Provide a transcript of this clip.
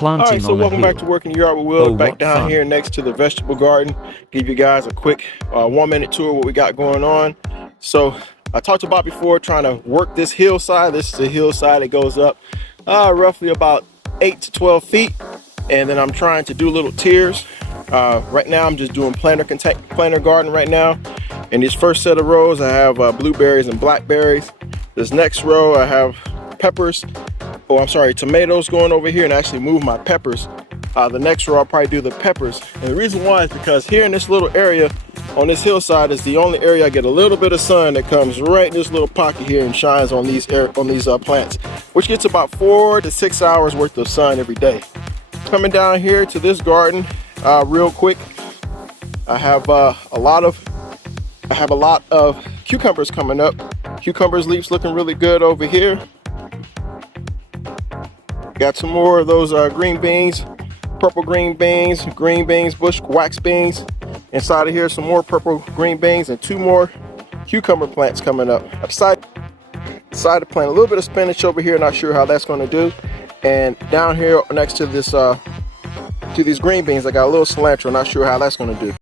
planting Alright, so on a welcome hill. back to Working Yard with Will. Oh, Back what down fun. here next to the vegetable garden. Give you guys a quick 1-minute tour of what we got going on. So I talked about before trying to work this hillside. This is a hillside that goes up roughly about 8 to 12 feet. And then I'm trying to do little tiers. Right now I'm just doing planter garden right now. In this first set of rows I have blueberries and blackberries. This next row I have peppers. Oh, I'm sorry, tomatoes going over here, and actually move my peppers. The next row I'll probably do the peppers. And the reason why is because here in this little area on this hillside is the only area I get a little bit of sun that comes right in this little pocket here and shines on these plants, which gets about 4 to 6 hours worth of sun every day. Coming down here to this garden real quick, I have a lot of cucumbers coming up. Cucumbers leaves looking really good over here. Got some more of those green beans, purple green beans, bush wax beans. Inside of here, some more purple green beans and 2 more cucumber plants coming up. I decided to plant a little bit of spinach over here, not sure how that's going to do. And down here next to this, to these green beans, I got a little cilantro, not sure how that's going to do.